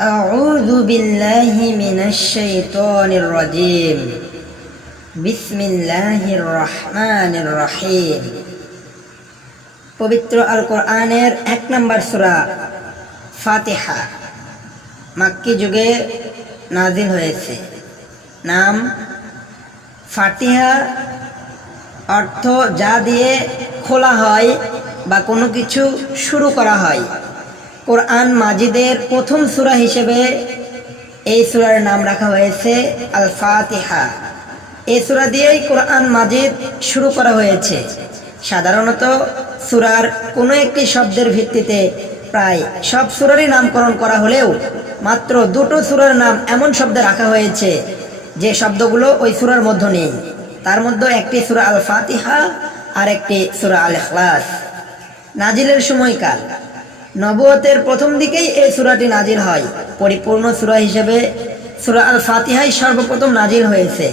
أعوذ بالله من الشيطان الرجيم بسم الله الرحمن الرحيم পবিত্র আল কোরআনের 1 নম্বর সূরা ফাতিহা মক্কি যুগে নাজিল হয়েছে। নাম ফাতিহা অর্থ যা দিয়ে খোলা হয় বা কোনো কিছু শুরু করা হয়। কোরআন মাজিদের প্রথম সূরা হিসেবে এই সূরার নাম রাখা হয়েছে আল ফাতিহা। এই সূরা দিয়েই কোরআন মাজিদ শুরু করা হয়েছে। সাধারণত সূরার কোনো একটি শব্দের ভিত্তিতে প্রায় সব সূরারই নামকরণ করা হলেও মাত্র দুটো সূরার নাম এমন শব্দে রাখা হয়েছে যে শব্দগুলো ওই সূরার মধ্যে নেই। তার মধ্যে একটি সূরা আল ফাতিহা আর একটি সূরা আল ইখলাস। নাজিলের সময়কাল নবুয়তের প্রথম দিকেই এই সূরাটি নাজিল হয়। পরিপূর্ণ সূরা হিসেবে সূরা আল ফাতিহাই সর্বপ্রথম নাজিল হয়েছে।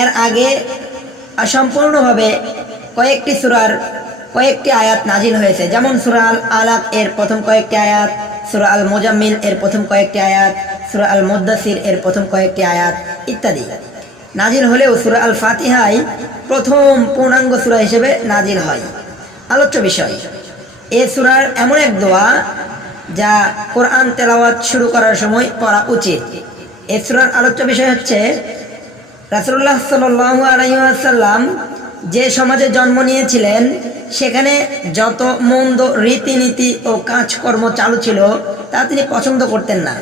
এর আগে অসম্পূর্ণভাবে কয়েকটি সূরার কয়েকটি আয়াত নাজিল হয়েছে, যেমন সূরা আল আলাক এর প্রথম কয়েকটি আয়াত, সূরা আল মুজাম্মিল এর প্রথম কয়েকটি আয়াত, সূরা আল মুদ্দাসির এর প্রথম কয়েকটি আয়াত ইত্যাদি নাজিল হলেও সূরা আল ফাতিহাই প্রথম পূর্ণাঙ্গ সূরা হিসেবে নাজিল হয়। আলোচ্য বিষয়, এই সূরার এমন এক দোয়া যা কোরআন তেলাওয়াত শুরু করার সময় পড়া উচিত। এই সূরার আলোচ্য বিষয় হচ্ছে রাসূলুল্লাহ সাল্লাল্লাহু আলাইহি ওয়াসাল্লাম যে সমাজে জন্ম নিয়েছিলেন সেখানে যত মন্দ রীতিনীতি ও কাজকর্ম চালু ছিল তা তিনি পছন্দ করতেন না।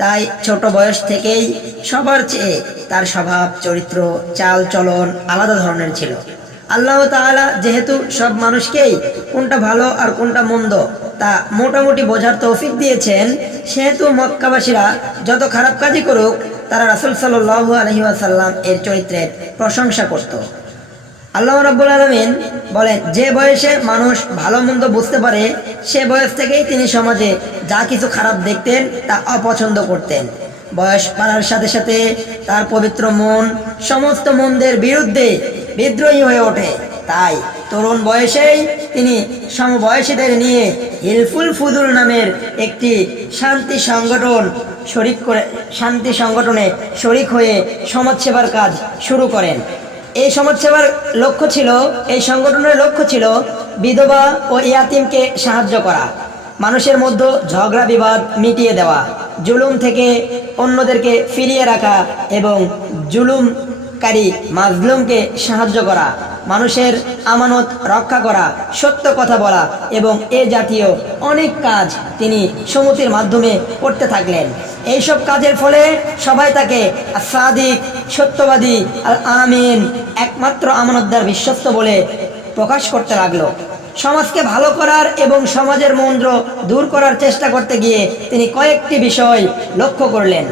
তাই ছোট বয়স থেকেই সবার চেয়ে তার স্বভাব চরিত্র চাল চলন আলাদা ধরনের ছিল। আল্লাহ তাআলা যেহেতু সব মানুষকেই কোনটা ভালো আর কোনটা মন্দ তা মোটামুটি বোঝার তৌফিক দিয়েছেন, সেহেতু মক্কাবাসীরা যত খারাপ কাজই করুক তারা রাসূল সাল্লাল্লাহু আলাইহি ওয়াসাল্লাম এর চরিত্রের প্রশংসা করত। আল্লাহ রাব্বুল আলামিন বলেন, যে বয়সে মানুষ ভালো মন্দ বুঝতে পারে সে বয়স থেকেই তিনি সমাজে যা কিছু খারাপ দেখতেন তা অপছন্দ করতেন। বয়স বাড়ার সাথে সাথে তার পবিত্র মন সমস্ত মন্দের বিরুদ্ধে বিদ্রোহী হয়ে ওঠে। তাই তরুণ বয়সেই তিনি সমবয়সীদের নিয়ে হিলফুল ফুদুল নামের একটি শান্তি সংগঠনে শরিক হয়ে সমাজসেবার কাজ শুরু করেন। এই সমাজসেবার এই সংগঠনের লক্ষ্য ছিল বিধবা ও ইয়াতিমকে সাহায্য করা, মানুষের মধ্যে ঝগড়া বিবাদ মিটিয়ে দেওয়া, জুলুম থেকে অন্যদেরকে ফিরিয়ে রাখা এবং জুলুমকারী মাজলুমকে সাহায্য করা, মানুষের আমানত রক্ষা করা, সত্য কথা বলা এবং এ জাতীয় অনেক কাজ তিনি সমিতির মাধ্যমে করতে থাকলেন। এইসব কাজের ফলে সবাই তাকে সাদিক, সত্যবাদী, আল আমিন, একমাত্র আমানতদার, বিশ্বস্ত বলে প্রকাশ করতে লাগলো। সমাজকে ভালো করার এবং সমাজের মন্দ্র দূর করার চেষ্টা করতে গিয়ে তিনি কয়েকটি বিষয় লক্ষ্য করলেন।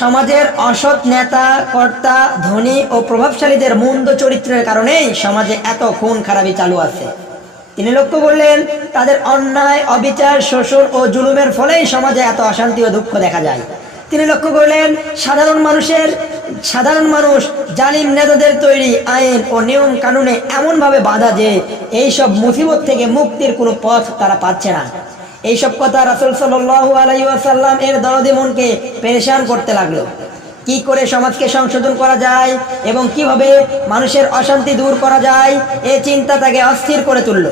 সমাজের অসৎ নেতা কর্তা, ধনী ও প্রভাবশালীদের মন্দ চরিত্রের কারণেই সমাজে এত খুন খারাপি চালু আছে। তিনি লক্ষ্য করলেন তাদের অন্যায়, অবিচার, শোষণ ও জুলুমের ফলেই সমাজে এত অশান্তি ও দুঃখ দেখা যায়। তিনি লক্ষ্য করলেন সাধারণ মানুষ জালিম নেতাদের তৈরি আইন ও নিয়ম কানুনে এমনভাবে বাধা যে এইসব মুসিবত থেকে মুক্তির কোনো পথ তারা পাচ্ছে না। এইসব কথা রাসূল সাল্লাল্লাহু আলাইহি ওয়াসাল্লাম এর দরদি মনকে পেরেশান করতে লাগলো। কি করে সমাজকে সংশোধন করা যায় এবং কিভাবে মানুষের অশান্তি দূর করা যায় এই চিন্তা তাকে অস্থির করে তুলল।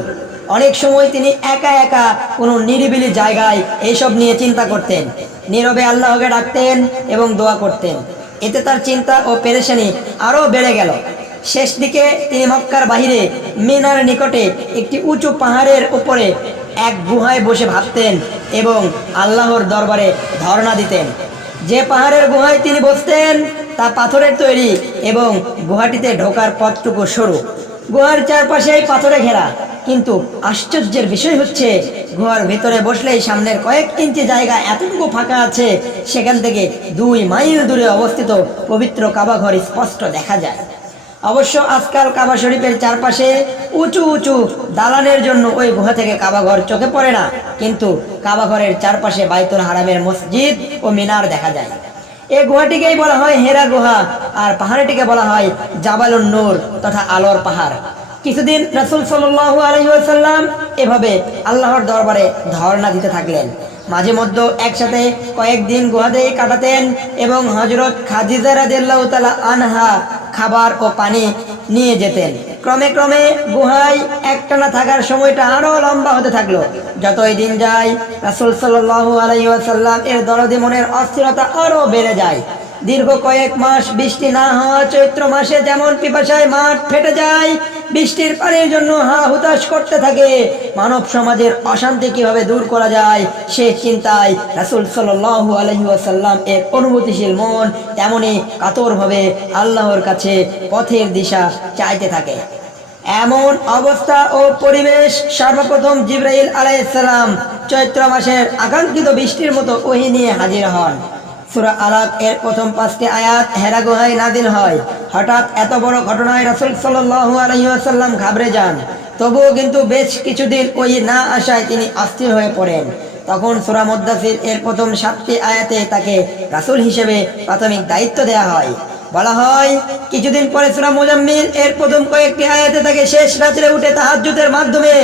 অনেক সময় তিনি একা একা কোনো নিরিবিলি জায়গায় এইসব নিয়ে চিন্তা করতেন, নীরবে আল্লাহকে ডাকতেন এবং দোয়া করতেন। এতে তার চিন্তা ও পেরেশানি আরও বেড়ে গেল। শেষ দিকে তিনি মক্কার বাহিরে মিনার নিকটে একটি উঁচু পাহাড়ের উপরে এক গুহায় বসে ভাবতেন এবং আল্লাহর দরবারে ধর্ণা দিতেন। যে পাহাড়ের গুহায় তিনি বসতেন তা পাথরের তৈরি এবং গুহাটিতে ঢোকার পথটুকু সরু। গুহার চারপাশেই পাথরে ঘেরা, কিন্তু আশ্চর্যের বিষয় হচ্ছে গুহার ভিতরে বসলেই সামনের কয়েক ইঞ্চি জায়গা এতটুকু ফাঁকা আছে, সেখান থেকে 2 মাইল দূরে অবস্থিত পবিত্র কাবা ঘর স্পষ্ট দেখা যায়। অবশ্য আজকাল কাবা শরীফের চারপাশে উঁচু উঁচু দালানের জন্য ওই গুহা থেকে কাবা ঘর চোখে পড়ে না, কিন্তু কাবা ঘরের চারপাশে বাইতুল হারামের মসজিদ ও মিনার দেখা যায়। এই গুহাটিকেই বলা হয় হেরা গুহা, আর পাহাড়টিকে বলা হয় জাবালুন নূর তথা আলোর পাহাড়। কিছুদিন রাসূল সাল্লাল্লাহু আলাইহি ওয়াসাল্লাম এভাবে আল্লাহর দরবারে ধর্ণা দিতে থাকলেন। মাঝে মধ্যে একসাথে কয়েকদিন গুহাতেই কাটাতেন এবং হযরত খাদিজা রাদিয়াল্লাহু তাআলা আনহা খাবার ও পানি নিয়ে যেতেন। ক্রমে ক্রমে গুহায় একটানা থাকার সময়টা আরো লম্বা হতে থাকলো। যতই দিন যায় রাসূল সাল্লাল্লাহু আলাইহি ওয়াসাল্লাম এর দরদি মনের অস্থিরতা আরো বেড়ে যায়। দীর্ঘ কয়েক মাস বৃষ্টি না হওয়া চৈত্র মাসে যেমন পিপাসায় মাঠ ফেটে যায়, বৃষ্টির পানির জন্য হা হুতাশ করতে থাকে। মানব সমাজের অশান্তি কিভাবে দূর করা যায় সে চিন্তায় রাসূল সাল্লাল্লাহু আলাইহি ওয়াসাল্লাম এর অনুভূতিশীল মন তেমনি কাতরভাবে আল্লাহর কাছে পথের দিশা চাইতে থাকে। এমন অবস্থা ও পরিবেশ সর্বপ্রথম জিবরাইল আলাইহিস সালাম চৈত্র মাসের আকাঙ্ক্ষিত বৃষ্টির মতো ওহী নিয়ে হাজির হন। সূরা আলাক এর প্রথম 5টি আয়াত হেরা গুহায় নাযিল হয়। হঠাৎ এত বড় ঘটনায় রাসূল সাল্লাল্লাহু আলাইহি ওয়াসাল্লাম ঘাবড়ে যান। তবুও কিন্তু বেশ কিছুদিন ওহী না আসায় তিনি অস্থির হয়ে পড়েন। তখন সূরা মুদ্দাসির এর প্রথম 7টি আয়াতে তাকে রাসূল হিসেবে প্রাথমিক দায়িত্ব দেয়া হয়। বলা হয় কিছুদিন পরে সূরা মুজাম্মিল এর প্রথম কয়েকটি আয়াতে তাকে শেষ রাতে উঠে তাহাজ্জুদের মাধ্যমে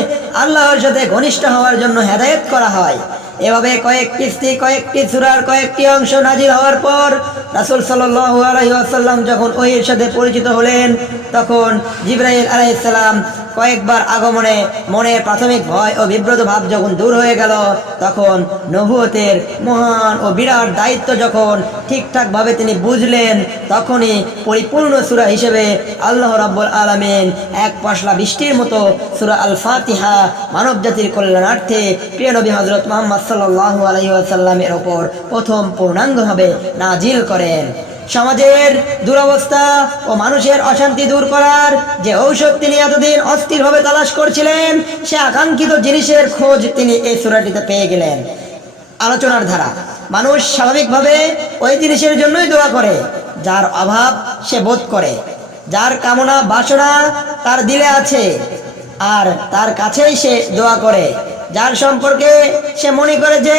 আল্লাহর সাথে ঘনিষ্ঠ হওয়ার জন্য হেদায়েত করা হয়। এভাবে কয়েকটি সূরার কয়েকটি অংশ নাজিল হওয়ার পর রাসূল সাল্লাল্লাহু আলাইহি ওয়াসাল্লাম যখন ওহীর সাথে পরিচিত হলেন, তখন জিবরাইল আলাইহিস সালাম কয়েকবার আগমনে মনের প্রাথমিক ভয় ও বিব্রত ভাব যখন দূর হয়ে গেল, তখন নবুয়তের মহান ও বিরাট দায়িত্ব যখন ঠিকঠাকভাবে তিনি বুঝলেন, তখনই পরিপূর্ণ সূরা হিসেবে আল্লাহ রাব্বুল আলামিন এক পশলা বৃষ্টির মতো সূরা আল ফাতিহা মানব জাতির কল্যাণার্থে প্রিয় নবী হযরত মুহাম্মদ সাল্লাল্লাহু আলাইহি ওয়াসাল্লামের উপর প্রথম পূর্ণাঙ্গভাবে নাজিল করেন। সমাজের দুরবস্থা ও মানুষের অশান্তি দূর করার যে ঔষধ তিনি এতদিন অস্থিরভাবে তালাশ করছিলেন, সে আকাঙ্ক্ষিত জিনিসের খোঁজ তিনি এই সূরাটিতে পেয়ে গেলেন। আলোচনার ধারা: মানুষ স্বাভাবিকভাবে ওই জিনিসের জন্যই দোয়া করে যার অভাব সে বোধ করে, যার কামনা বাসনা তার দিলে আছে আর তার কাছেই সে দোয়া করে, যার সম্পর্কে সে মনে করে যে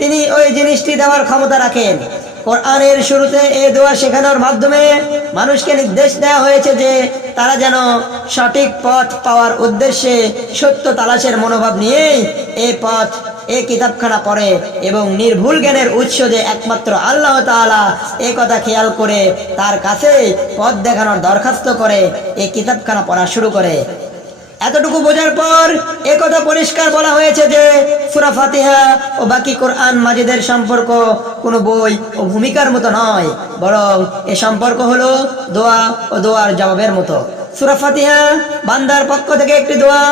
তিনি ওই জিনিসটি দেওয়ার ক্ষমতা রাখেন। কোরআনের শুরুতে এই দোয়া শেখানোর মাধ্যমে মানুষকে নির্দেশ দেওয়া হয়েছে যে তারা যেন সঠিক পথ পাওয়ার উদ্দেশ্যে সত্য তালাশের মনোভাব নিয়েই এই কিতাবখানা পড়ে এবং নির্ভুল জ্ঞানের উৎস যে একমাত্র আল্লাহ তাআলা এই কথা খেয়াল করে তার কাছেই পথ দেখানোর দরখাস্ত করে এই কিতাবখানা পড়া শুরু করে। এতটুকু বোঝার পর একথা পরিষ্কার বলা হয়েছে যে সূরা ফাতিহা ও বাকি কোরআন মাজিদের সম্পর্ক কোনো বই ও ভূমিকার মতো নয়, বরং এ সম্পর্ক হলো দোয়া ও দোয়ার জবাবের মতো। সূরা ফাতিহা বান্দার পক্ষ থেকে একটি দোয়া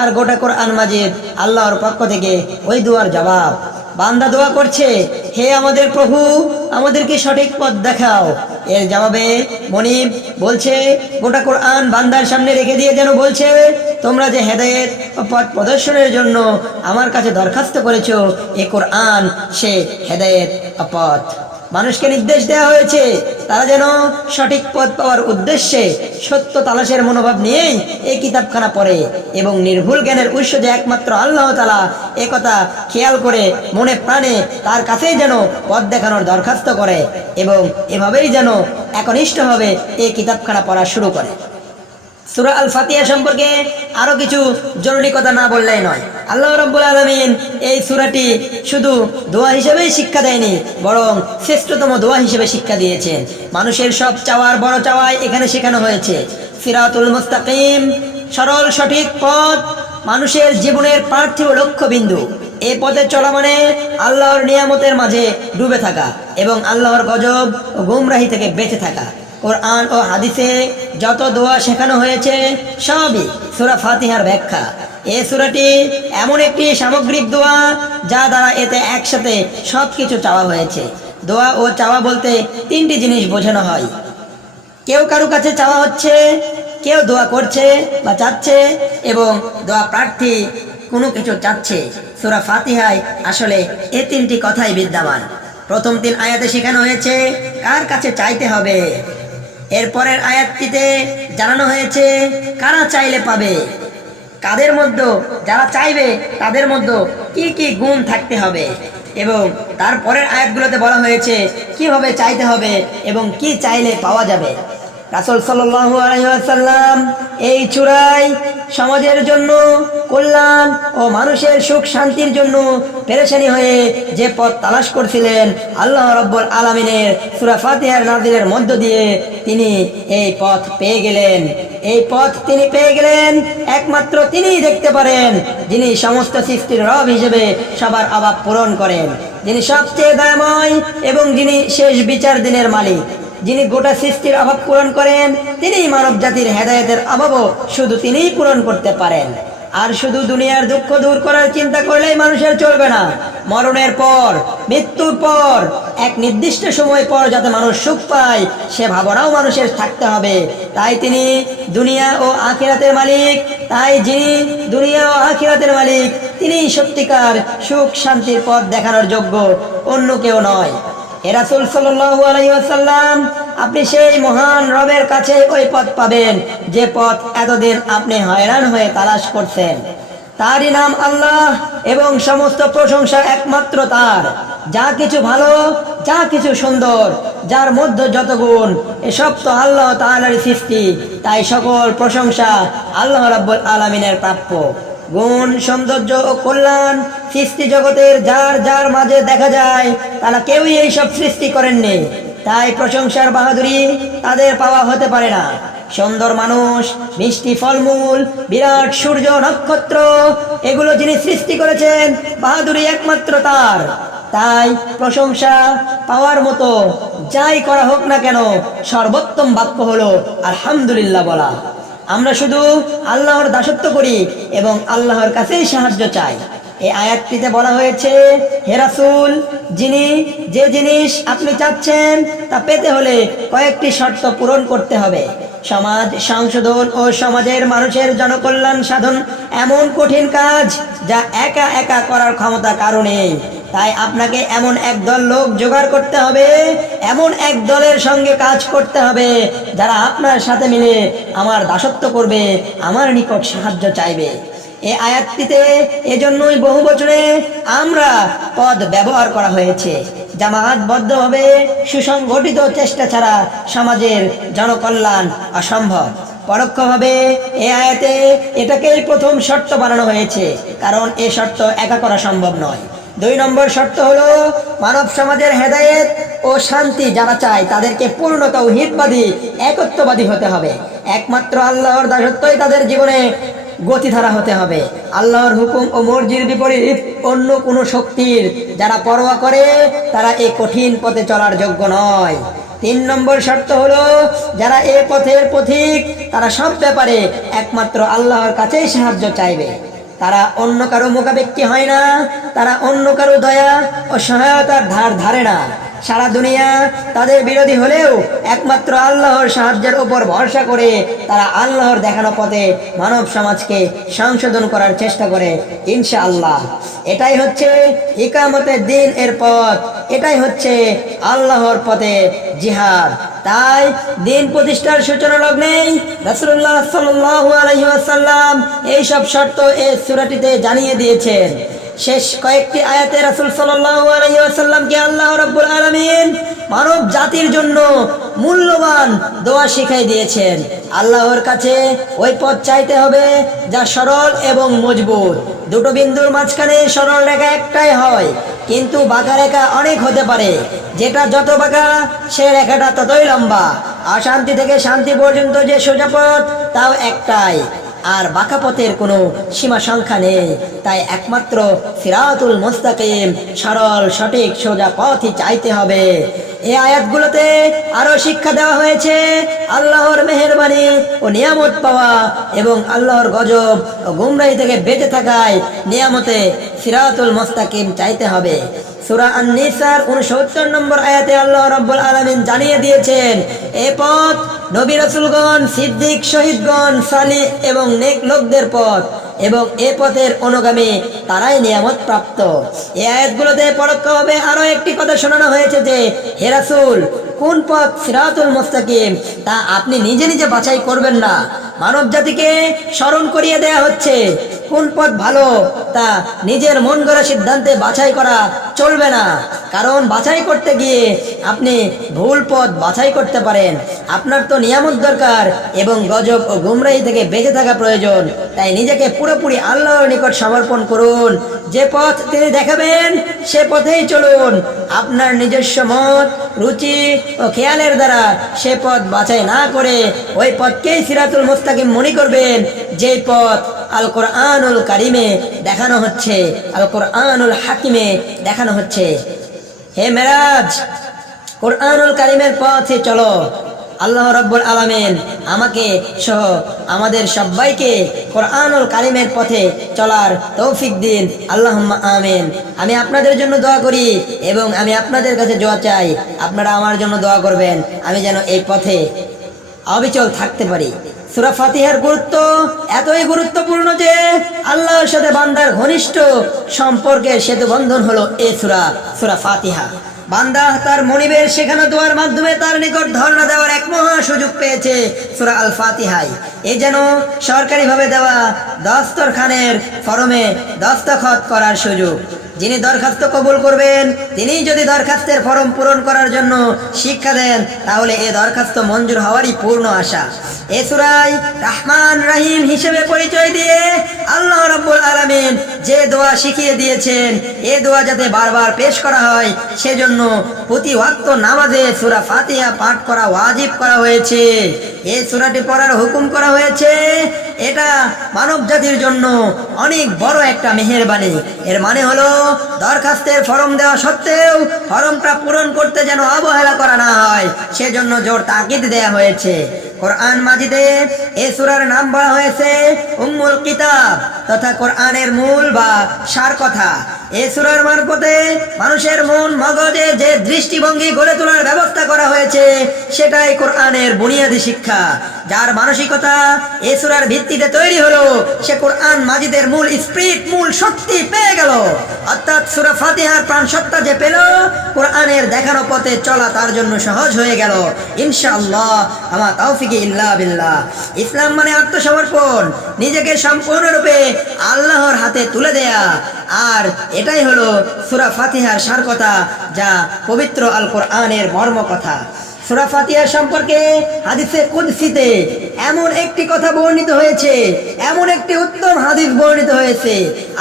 আর গোটা কোরআন মাজিদ আল্লাহর পক্ষ থেকে ওই দোয়ার জবাব। বান্দা দোয়া করছে, হে আমাদের প্রভু, আমাদেরকে সঠিক পথ দেখাও। এর জবাবে মনিব বলছে, গোটা কোরআন বান্দার সামনে রেখে দিয়ে যেন বলছে, তোমরা যে হেদায়েত ও পথ প্রদর্শনের জন্য আমার কাছে দরখাস্ত করেছো, এ কোরআন সে হেদায়েত ও পথ। মানুষকে নির্দেশ দেওয়া হয়েছে তারা যেন সঠিক পথ পাওয়ার উদ্দেশ্যে সত্য তালাশের মনোভাব নিয়েই এই কিতাবখানা পড়ে এবং নির্ভুল জ্ঞানের উৎস যে একমাত্র আল্লাহ তাআলা একথা খেয়াল করে মনে প্রাণে তার কাছেই যেন পথ দেখানোর দরখাস্ত করে এবং এভাবেই যেন একনিষ্ঠভাবে এই কিতাবখানা পড়া শুরু করে। সূরা আল ফাতিহা সম্পর্কে আরো কিছু জরুরি কথা না বললেই নয়। আল্লাহ রাব্বুল আলামিন এই সূরাটি শুধু দোয়া হিসেবেই শিক্ষা দেয়নি, বরং শ্রেষ্ঠতম দোয়া হিসেবে শিক্ষা দিয়েছেন। মানুষের সব চাওয়ার বড় চাওয়াই এখানে শেখানো হয়েছে। সিরাতুল মুস্তাকিম, সরল সঠিক পথ, মানুষের জীবনের পার্থিব লক্ষ্যবিন্দু। এই পথে চলা মানে আল্লাহর নিয়ামতের মাঝে ডুবে থাকা এবং আল্লাহর গজব ও গুমরাহি থেকে বেঁচে থাকা। কোরআন ও হাদিসে যত দোয়া শেখানো হয়েছে সবই সূরা ফাতিহার ব্যাখ্যা। এই সূরাটি এমন একটি সামগ্রিক দোয়া যা দ্বারা এতে একসাথে সবকিছু চাওয়া হয়েছে। দোয়া ও চাওয়া বলতে তিনটি জিনিস বোঝানো হয়। কেউ কারো কাছে চাওয়া হচ্ছে, কেউ দোয়া করছে বা চাচ্ছে এবং দোয়া প্রার্থী কোনো কিছু চাচ্ছে। সূরা ফাতিহায় আসলে এই তিনটি কথাই বিদ্যমান। প্রথম 3 আয়াতে শেখানো হয়েছে কার কাছে চাইতে হবে। এরপরের আয়াতটিতে জানানো হয়েছে কারা চাইলে পাবে, কাদের মধ্যে যারা চাইবে তাদের মধ্যে কি কি গুণ থাকতে হবে, এবং তারপরের আয়াতগুলোতে বলা হয়েছে কিভাবে চাইতে হবে এবং কি চাইলে পাওয়া যাবে। রাসূল সাল্লাল্লাহু আলাইহি ওয়াসাল্লাম এই চূড়ায় সমাজের জন্য কল্যাণ ও মানুষের সুখ শান্তির জন্য পেরেশানি হয়ে যে পথ তালাশ করছিলেন, আল্লাহ রাব্বুল আলামিনের সূরা ফাতিহার নাযিলের মধ্য দিয়ে তিনি এই পথ পেয়ে গেলেন। এই পথ তিনি পেয়ে গেলেন, একমাত্র তিনিই দেখতে পারেন, যিনি সমস্ত সৃষ্টির রব হিসেবে সবার অভাব পূরণ করেন, যিনি সবচেয়ে দয়াময় এবং যিনি শেষ বিচার দিনের মালিক, যিনি গোটা সৃষ্টির অভাব পূরণ করেন। তিনিই মানব জাতির হেদায়েতের অভাবও শুধু তিনিই পূরণ করতে পারেন। আর শুধু দুনিয়ার দুঃখ দূর করার চিন্তা করলেই মানুষের চলবে না। মরণের পর, মৃত্যুর পর, এক নির্দিষ্ট সময় পর যাতে মানুষ সুখ পায় সে ভাবনাও মানুষের থাকতে হবে। তাই তিনি দুনিয়া ও আখিরাতের মালিক। তাই যিনি দুনিয়া ও আখিরাতের মালিক তিনিই সত্যিকার সুখ শান্তির পথ দেখানোর যোগ্য, অন্য কেউ নয়। হে রাসূল সাল্লাল্লাহু আলাইহি ওয়াসাল্লাম, আপনি সেই মহান রবের কাছে ওই পথ পাবেন যে পথ এতদিন আপনি হয়রান হয়ে তালাশ করছেন। তারই নাম আল্লাহ এবং সমস্ত প্রশংসা একমাত্র তার। যা কিছু ভালো, যা কিছু সুন্দর, যার মধ্যে যত গুণ, এসব তো আল্লাহ তাআলার সৃষ্টি। তাই সকল প্রশংসা আল্লাহ রাব্বুল আলামিনের প্রাপ্য। গুণ, সৌন্দর্য ও কল্যাণ সৃষ্টি জগতের যার যার মাঝে দেখা যায়, তারা কেউই এইসব সৃষ্টি করেননি। তাই প্রশংসার বাহাদুরি তাদের পাওয়া হতে পারে না। সুন্দর মানুষ, মিষ্টি ফলমূল, বিরাট সূর্য, নক্ষত্র, এগুলো যিনি সৃষ্টি করেছেন, বাহাদুরি একমাত্র তার। তাই প্রশংসা পাওয়ার মতো যাই করা হোক না কেন, সর্বোত্তম বাক্য হলো আলহামদুলিল্লাহ বলা। আমরা শুধু আল্লাহর দাসত্ব করি এবং আল্লাহর কাছেই সাহায্য চাই। এই আয়াতটিতে বলা হয়েছে, হে রাসূল, যিনি যে জিনিস আপনি চাচ্ছেন তা পেতে হলে কয়েকটি শর্ত পূরণ করতে হবে। সমাজ সংশোধন ও সমাজের মানুষের জনকল্যাণ সাধন এমন কঠিন কাজ যা একা একা করার ক্ষমতা কারো নেই। তাই আপনাকে এমন একদল লোক জোগাড় করতে হবে, এমন এক দলের সঙ্গে কাজ করতে হবে যারা আপনার সাথে মিলে আমার দাসত্ব করবে, আমার নিকট সাহায্য চাইবে। এই আয়াতটিতে এজন্যই বহু বচনে আমরা পদ ব্যবহার করা হয়েছে। জামায়াতবদ্ধভাবে সুসংগঠিত চেষ্টা ছাড়া সমাজের জনকল্যাণ অসম্ভব। পরোক্ষভাবে এই আয়াতে এটাকেই প্রথম শর্ত বানানো হয়েছে, কারণ এই শর্ত একা করা সম্ভব নয়। 2 নম্বর শর্ত হলো, মানব সমাজের হেদায়েত ও শান্তি যারা চায় তাদেরকে পূর্ণ তাওহীদবাদী, একত্ববাদী হতে হবে। একমাত্র আল্লাহর দাসত্বই তাদের জীবনে গতিধারা হতে হবে। আল্লাহর হুকুম ও মর্জির বিপরীত অন্য কোনো শক্তির যারা পরোয়া করে, তারা এই কঠিন পথে চলার যোগ্য নয়। 3 নম্বর শর্ত হলো, যারা এ পথের পথিক তারা সব ব্যাপারে একমাত্র আল্লাহর কাছেই সাহায্য চাইবে। তারা অন্য কারো মুখাপেক্ষী হয় না, তারা অন্য কারো দয়া ও সহায়তার ধার ধারে না। সারা দুনিয়া তাদের বিরোধী হলেও একমাত্র আল্লাহর সাহায্যের উপর ভরসা করে তারা আল্লাহর দেখানো পথে মানব সমাজকে সংশোধন করার চেষ্টা করে ইনশাআল্লাহ। এটাই হচ্ছে ইকামতে দ্বীন এর পথ, এটাই হচ্ছে আল্লাহর পথে জিহাদ। তাই দিন প্রতিষ্ঠার সূচনা লগ্নেই রাসূলুল্লাহ সাল্লাল্লাহু আলাইহি ওয়াসাল্লাম এই সব শর্ত এই সূরাটিতে জানিয়ে দিয়েছেন। শেষ কয়েকটি আয়াতে রাসূল সাল্লাল্লাহু আলাইহি ওয়াসাল্লামকে আল্লাহ রাব্বুল আলামিন মানব জাতির জন্য মূল্যবান দোয়া শিখাই দিয়েছেন। আল্লাহর কাছে ওই পথ চাইতে হবে যা সরল এবং মজবুত। দুটো বিন্দুর মাঝখানে সরল রেখা একটাই হয়, কিন্তু বাঁকা রেখা অনেক হতে পারে। যেটা যত বাঁকা সে রেখাটা ততই লম্বা। অশান্তি থেকে শান্তি পর্যন্ত যে সোজা পথ তাও একটাই, আর বাঁকা পথের কোনো সীমা সংখ্যা নেই। তাই একমাত্র সিরাতুল মুস্তাকিম, সরল সঠিক সোজা পথই চাইতে হবে। এই আয়াতগুলোতে আরো শিক্ষা দেওয়া হয়েছে আল্লাহর মেহেরবানি ও নিয়ামত পাওয়া এবং আল্লাহর গজব ও গুমরাহি থেকে বেঁচে থাকায় নিয়ামতে সিরাতুল মুস্তাকিম চাইতে হবে। সূরা আন-নিসার 69 নম্বর আয়াতে আল্লাহ রাব্বুল আলামিন জানিয়ে দিয়েছেন, এ পথ নবী রাসূলগণ, সিদ্দিক, শহীদগণ, সালিহ এবং নেক লোকদের পথ, এবং এ পথের অনুগামী তারাই নিয়ামত প্রাপ্ত। এই আয়াতগুলোতে পরোক্ষভাবে আরো একটি কথা শোনানো হয়েছে যে, হে রাসূল, কোন পথ সিরাতুল মুস্তাকিম তা আপনি নিজে নিজে বাছাই করবেন না, মানব জাতিকে স্মরণ করিয়ে দেয়া হচ্ছে। কোন পথ ভালো তা নিজের মন গড়া সিদ্ধান্তে বাছাই করা চলবে না, কারণ বাছাই করতে গিয়ে আপনি ভুল পথ বাছাই করতে পারেন। আপনার তো নিয়ামত দরকার এবং গজব ও গুমরাহি থেকে বেঁচে থাকা প্রয়োজন। তাই নিজেকে পুরোপুরি আল্লাহর নিকট সমর্পণ করুন। যে পথ তিনি দেখাবেন সে পথেই চলুন। আপনার নিজস্ব মত, রুচি ও খেয়ালের দ্বারা সে পথ বাছাই না করে ওই পথকেই সিরাতুল মুস্তাকিম মনে করবেন, যেই পথ আল কোরআনুল কারিমে দেখানো হচ্ছে, আল কোরআনুল হাকিমে দেখানো হচ্ছে। হে মেরাজ, কোরআনুল কারিমের পথে চলো। আল্লাহ রাব্বুল আলামিন আমাকে সহ আমাদের সবাইকে কোরআনুল কারিমের পথে চলার তৌফিক দিন, আল্লাহুম্মা আমিন। আমি আপনাদের জন্য দোয়া করি এবং আমি আপনাদের কাছে দোয়া চাই, আপনারা আমার জন্য দোয়া করবেন, আমি যেন এই পথে অবিচল থাকতে পারি। সূরা ফাতিহার গুরুত্ব এতই গুরুত্বপূর্ণ যে আল্লাহর সাথে বান্দার ঘনিষ্ঠ সম্পর্কের সেতু বন্ধন হলো এই সূরা ফাতিহা। বান্দা তার মনিবের শেখানো দোয়ার মাধ্যমে তার নিকট ধর্ণা দেওয়ার এক মহা সুযোগ পেয়েছে সূরা আল ফাতিহায়। এই যেন সরকারিভাবে দেওয়া দস্তরখানের ফরমে দস্তখত করার সুযোগ। যিনি দরখাস্ত কবুল করবেন তিনি যদি দরখাস্তের ফরম পূরণ করার জন্য শিক্ষা দেন, তাহলে এই দরখাস্ত মঞ্জুর হওয়ারই পূর্ণ আশা। এ সূরায় রহমান রহিম হিসেবে পরিচয় দিয়ে আল্লাহ রাব্বুল আলামিন যে দোয়া শিখিয়ে দিয়েছেন, এই দোয়া যাতে বারবার পেশ করা হয় সেজন্য প্রতি ওয়াক্ত নামাজে সূরা ফাতিহা পাঠ করা ওয়াজিব করা হয়েছে। এই সূরাটি পড়ার হুকুম করা হয়েছে। এটা মানব জাতির জন্য অনেক বড় একটা মেহেরবানি। এর মানে হলো দরখাস্তের ফরম দেওয়া সত্ত্বেও ফরমটা পূরণ করতে যেন অবহেলা করা না হয়, সেজন্য জোর তাকিদ দেয়া হয়েছে। কোরআন মাজিদে এই সূরার নাম বলা হয়েছে উম্মুল কিতাব, তথা কোরআনের মূল বা সার কথা। এই সূরার মারফতে মানুষের মন মগজে যে দৃষ্টিভঙ্গি গড়ে তোলার ব্যবস্থা করা হয়েছে সেটাই কোরআনের বুনিয়াদী শিক্ষা। যার মানসিকতা এই সূরার ভিত্তিতে তৈরি হলো, সে কোরআন মাজিদের মূল স্পিরিট, মূল শক্তি পেয়ে গেল। অর্থাৎ সূরা ফাতিহার প্রাণ সত্তা যে পেল, কোরআনের দেখানো পথে চলা তার জন্য সহজ হয়ে গেল ইনশাআল্লাহ। আমার তাওফিক ইল্লা বিল্লাহ। ইসলাম মানে আত্মসমর্পণ, নিজেকে সম্পূর্ণরূপে আল্লাহর হাতে তুলে দেয়া। আর এটাই হলো সূরা ফাতিহার সার কথা, যা পবিত্র আল কোরআনের মর্ম কথা। সূরা ফাতিহা সম্পর্কে হাদিসে কুদসিতে এমন একটি কথা বর্ণিত হয়েছে, এমন একটি উত্তম হাদিস বর্ণিত হয়েছে।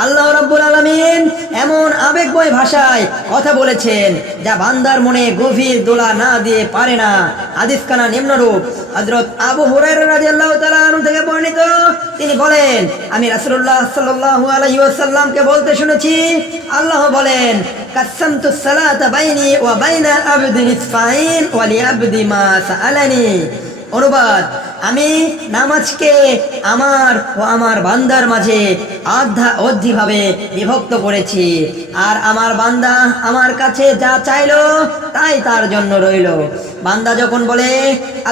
আল্লাহ রাব্বুল আলামিন এমন আবেগময় ভাষায় কথা বলেছেন যা বান্দার মনে গভীর দোলা না দিয়ে পারে না। হাদিস কানা নিম্নরূপ। হযরত আবু হুরায়রা রাদিয়াল্লাহু তাআলা আনহু থেকে বর্ণিত, তিনি বলেন, আমি রাসূলুল্লাহ সাল্লাল্লাহু আলাইহি ওয়াসাল্লামকে বলতে শুনেছি, আল্লাহ বলেন, কাসসামতুস সালাতা বাইনি ওয়া বাইনা আবদি নিসফাইন ওয়া লিআবদি মা সাআলানি। অনুবাদ, আমি নামাজকে আমার ও আমার বান্দার মাঝে অর্ধভাবে বিভক্ত করেছি, আর আমার বান্দা আমার কাছে যা চাইলো তাই তার জন্য রইল। বান্দা যখন বলে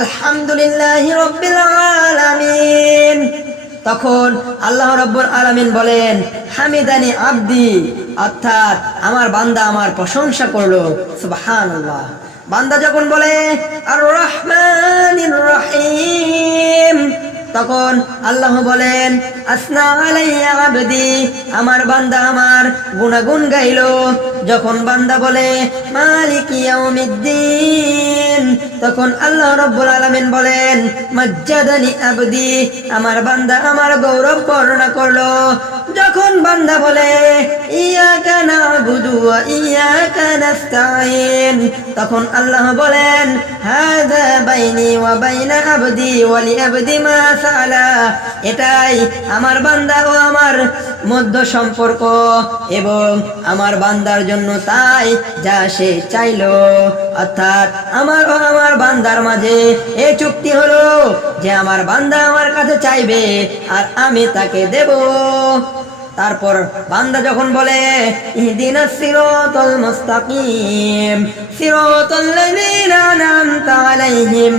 আলহামদুলিল্লাহি রাব্বিল আলামিন, তখন আল্লাহ রাব্বুল আলামিন বলেন হামিদানি আবদি, অর্থাৎ আমার বান্দা আমার প্রশংসা করলো। সুবহানাল্লাহ। বান্দা যখন বলে আর রহমানির রহিম, তখন আল্লাহ বলেন আসনা আলাইয়া আবদি, আমার বান্দা আমার গুণাগুণ গাইলো। যখন বান্দা বলে মালিকি ইয়াউমিদ্দিন, তখন আল্লাহ রাব্বুল আলামিন বলেন মাজ্জাদানি আবদি, আমার বান্দা আমার গৌরব বর্ণনা করলো। যখন বান্দা বলে ইয়াকা না'বুদু ওয়া ইয়াকা নাস্তাঈন, তখন আল্লাহ বলেন হাযা বাইনি ওয়া বাইনা আবদি ওয়া লিআবদি মা সাআলা, এটাই আমার বান্দা ও আমার মধ্য সম্পর্ক এবং আমার বান্দার জন্য তাই যা সে চাইলো। অর্থাৎ আমার ও আমার বান্দার মাঝে এই চুক্তি হলো যে আমার বান্দা আমার কাছে চাইবে আর আমি তাকে দেব। তারপর বান্দা যখন বলে ইহদিনাস সিরাতাল মুস্তাকিম সিরাতাল লাযীনা আন'আমতা আলাইহিম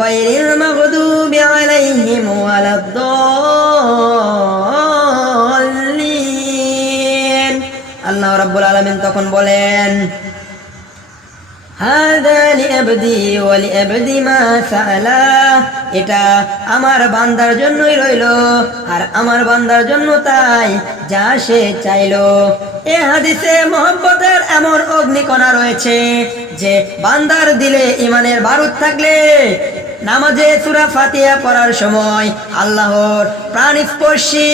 গায়রিল মাগদুবি আলাইহিম ওয়ালাদ-দাল্লিন, আল্লাহ রাব্বুল আলামিন তখন বলেন হাদা লিআবদি ওয়া লিআবদি মা সাআলা, এটা আমার বান্দার জন্যই রইলো আর আমার বান্দার জন্য তাই যা সে চাইলো। এ হাদিসে মহব্বতের এমন অগ্নিকণা রয়েছে যে বান্দার দিলে ঈমানের বারুদ থাকলে নামাজে সূরা ফাতিহা পড়ার সময় আল্লাহর প্রাণস্পর্শী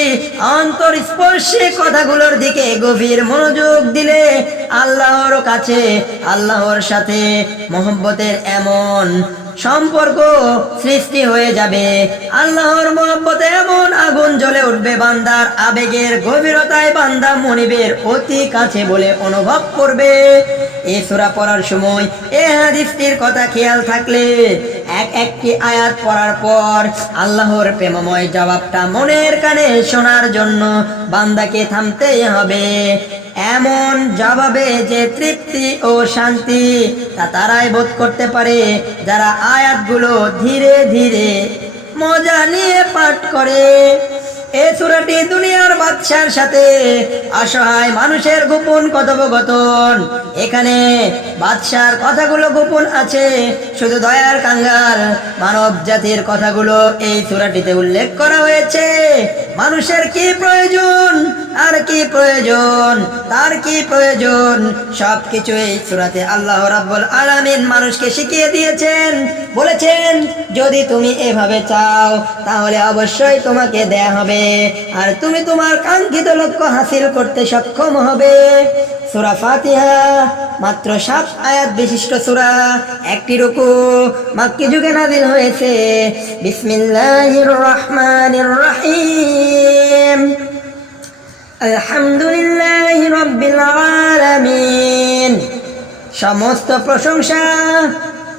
অন্তরস্পর্শী কথাগুলোর দিকে গভীর মনোযোগ দিলে আল্লাহর কাছে আল্লাহর সাথে মহব্বতের এমন সম্পর্ক সৃষ্টি হয়ে যাবে, আল্লাহর মহব্বতে এমন আগুন জ্বলে উঠবে, বান্দার আবেগের গভীরতায় বান্দা মনিবের অতি কাছে বলে অনুভব করবে। এই সূরা পড়ার সময় এই হাদিসটির কথা খেয়াল থাকলে একটি আয়াত পড়ার পর আল্লাহর প্রেমময় জবাবটা মনের কানে শোনার জন্য বান্দাকে থামতেই হবে। এমন জবাবে যে তৃপ্তি ও শান্তি তা তারাই বোধ করতে পারে যারা আয়াতগুলো ধীরে ধীরে মজা নিয়ে পাঠ করে। এই সূরাটি দুনিয়ার বাদশার সাথে অসহায় মানুষের গোপন কথোপকথন। এখানে বাদশার কথাগুলো গোপন আছে, শুধু দয়ার কাঙ্গাল মানব জাতির কথাগুলো এই সূরাটিতে উল্লেখ করা হয়েছে। মানুষের কি প্রয়োজন আর কি প্রয়োজন, তার কি প্রয়োজন, সবকিছু এই সূরাতে আল্লাহ রাব্বুল আলামিন মানুষকে শিখিয়ে দিয়েছেন। বলেছেন যদি তুমি এভাবে চাও তাহলে অবশ্যই তোমাকে দেয়া হবে আর তুমি তোমার কাঙ্ক্ষিত লক্ষ্য হাসিল করতে সক্ষম হবে। সূরা ফাতিহা মাত্র 7 আয়াত বিশিষ্ট সূরা, একটি রুকু, মক্কি যুগে নাযিল হয়েছে। বিসমিল্লাহির রহমানির রহিম, আলহামদুলিল্লাহি রাব্বিল আলামিন। সমস্ত প্রশংসা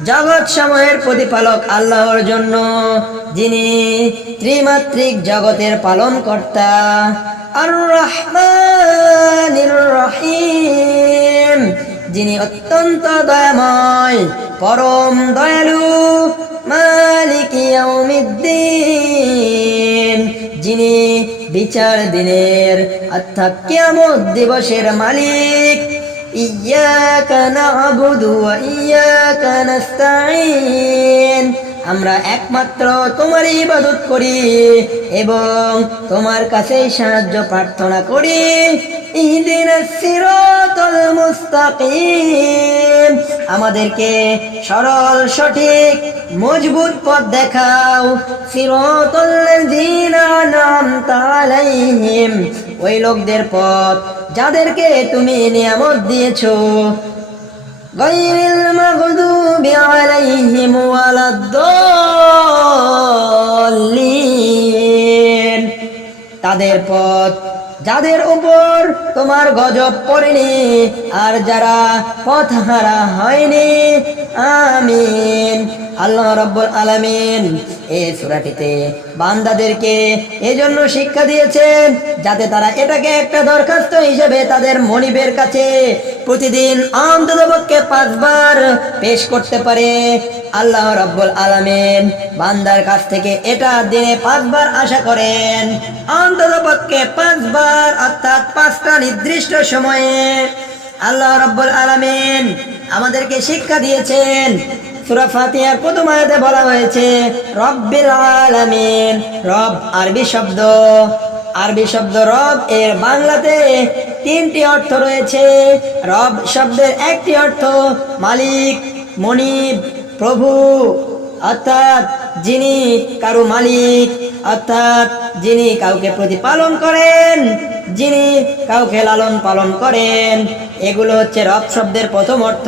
জগৎ সমূহের প্রতিপালক আল্লাহর জন্য, যিনি ত্রিমাত্রিক জগতের পালন কর্তা। আর রহমানির রহিম, যিনি অত্যন্ত দয়াময় পরম দয়ালু। মালিকি ইয়াউমিদ্দিন, যিনি বিচার দিনের অর্থাৎ কিয়ামত দিবসের মালিক। ইয়্যাকা না'বুদু ওয়া ইয়্যাকা নাস্তাঈন, আমরা একমাত্র তোমারই ইবাদত করি এবং তোমার কাছেই সাহায্য প্রার্থনা করি। ইহদিনাস সিরাতাল মুস্তাকিম, আমাদেরকে সরল সঠিক মজবুত পথ দেখাও। সিরাতাল লাযীনা আন'আমতা আলাইহিম, ওই লোকদের পথ যাদেরকে তুমি নিয়ামত দিয়েছো। গায়রিল মাগদুবি আলাইহিম ওয়ালাদ-দাল্লিন, তাদের পথ যাদের উপর তোমার গজব পড়েনি আর যারা পথহারা হয়নি। আমিন। আল্লাহ রাব্বুল আলামিন এই সূরাটিতে বান্দাদেরকে এজন্য শিক্ষা দিয়েছেন যাতে তারা এটাকে একটা দরখাস্ত হিসেবে তাদের মনিবের কাছে প্রতিদিন অন্ততপক্ষে 5 বার পেশ করতে পারে। আল্লাহ রাব্বুল আলামিন বান্দার কাছ থেকে এটা দিনে 5 বার আশা করেন, অন্ততপক্ষে 5 বার, অর্থাৎ 5টা নির্দিষ্ট সময়ে। আল্লাহ রাব্বুল আলামিন আমাদেরকে শিক্ষা দিয়েছেন। সূরা ফাতিহার প্রথম আয়াতে বলা হয়েছে রব্বিল আলামিন। রব আরবি শব্দ রব এর বাংলাতে 3টি অর্থ রয়েছে। রব শব্দের একটি অর্থ মালিক, মনিব, প্রভু, অর্থাৎ যিনি কারো মালিক, অর্থাৎ যিনি কাউকে প্রতিপালন করেন, যিনি কাউকে লালন পালন করেন। এগুলো হচ্ছে রব শব্দের প্রথম অর্থ।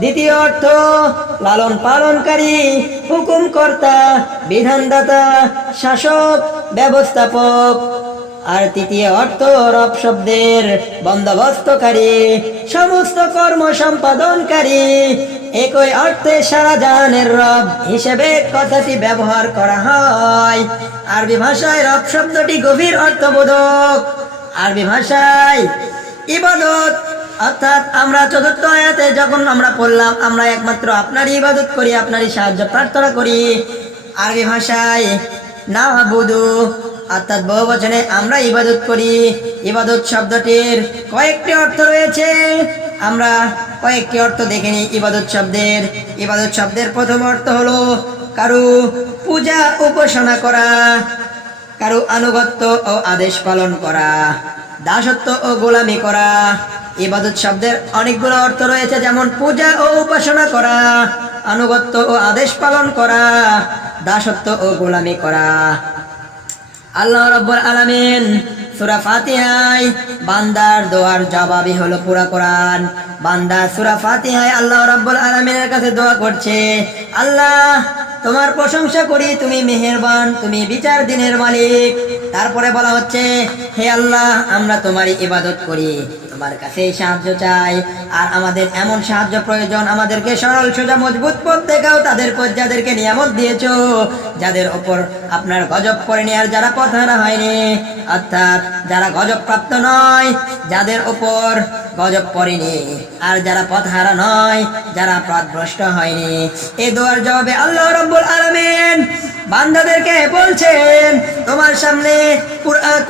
দ্বিতীয় অর্থ লালন পালনকারী, হুকুমকর্তা, বিধানদাতা, শাসক, ব্যবস্থাপক। আর তৃতীয় অর্থ রব শব্দের বন্দোবস্তকারী, সমস্ত কর্ম সম্পাদনকারী। একই অর্থে সারা জাহানের রব হিসেবে কথাটি ব্যবহার করা হয়। আরবি ভাষায় রব শব্দটি গভীর অর্থবোধক। আরবি ভাষায় ইবাদত, অর্থাৎ আমরা চতুর্থ আয়াতে যখন আমরা পড়লাম আমরা একমাত্র আপনারই ইবাদত করি, আপনারই সাহায্য প্রার্থনা করি। আরবি ভাষায় না'বুদু, অর্থাৎ বহুবচনে আমরা ইবাদত করি। ইবাদত শব্দটির কয়েকটি অর্থ রয়েছে। আমরা কয়েকটি অর্থ দেখে নিই ইবাদত শব্দের। ইবাদত শব্দের প্রথম অর্থ হলো কারো পূজা উপাসনা করা, কারো আনুগত্য ও আদেশ পালন করা, দাসত্ব ও গোলামি করা। ইবাদত শব্দের অনেকগুলো অর্থ রয়েছে, যেমন পূজা ও উপাসনা করা, আনুগত্য ও আদেশ পালন করা, দাসত্ব ও গোলামি করা। আল্লাহ রাব্বুল আলামিন সূরা ফাতিহায় বান্দার দোয়ার জবাবই হলো পুরা কোরআন। বান্দা সূরা ফাতিহায় আল্লাহ রাব্বুল আলামিনের কাছে দোয়া করছে, আল্লাহ তোমার প্রশংসা করি, তুমি মেহেরবান, তুমি বিচার দিনের মালিক। তারপরে বলা হচ্ছে, হে আল্লাহ আমরা তোমারই ইবাদত করি, তোমার কাছে সাহায্য চাই। আর আমাদের এমন সাহায্য প্রয়োজন, আমাদেরকে সরল সোজা মজবুত পথ দেখাও যাদেরকে নিয়ামত দিয়েছো, যাদের ওপর আপনার গজব পড়েনি আর যারা পথহারা হয়নি, অর্থাৎ যারা গজব প্রাপ্ত নয়, যাদের ওপর গজব পড়েনি আর যারা পথহারা নয়, যারা পথভ্রষ্ট হয়নি। এই দোয়ার জবাবে আল্লাহ রাব্বুল আলামিন বান্দাদেরকে বলছেন, তোমার সামনে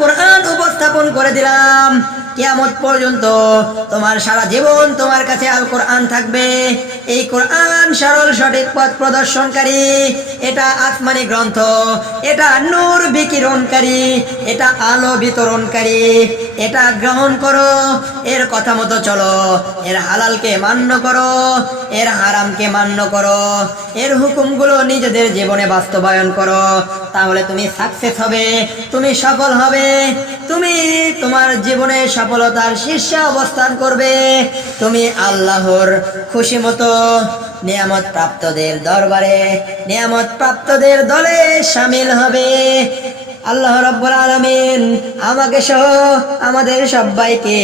কোরআন উপস্থাপন করে দিলাম, কিয়ামত পর্যন্ত তোমার সারা জীবন তোমার কাছে আল কোরআন থাকবে। এই কোরআন সরল সঠিক পথ প্রদর্শনকারী, এটা আসমানি গ্রন্থ, এটা নূর বিকিরণকারী, এটা আলো বিতরণকারী। এটা গ্রহণ করো, এর কথা মতো চলো, এর হালালকে মান্য করো, এর হারামকে মান্য করো, এর হুকুমগুলো নিজেদের জীবনে বাস্তবায়ন করো, তাহলে তুমি সাকসেস হবে, তুমি সফল হবে, তুমি তোমার জীবনে সফলতার শীর্ষে অবস্থান করবে, তুমি আল্লাহর খুশি মতো নিয়ামত প্রাপ্তদের দরবারে, নিয়ামত প্রাপ্তদের দলে শামিল হবে। আল্লাহ রাব্বুল আলামিন আমাকে সহ আমাদের সবাইকে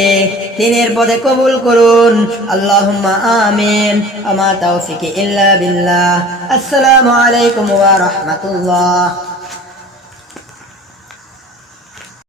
দ্বীনের পথে কবুল করুন। আল্লাহুম্মা আমিন। আমা তাওফিকি ইল্লা বিল্লাহ। আসসালামু আলাইকুম ওয়া রাহমাতুল্লাহ।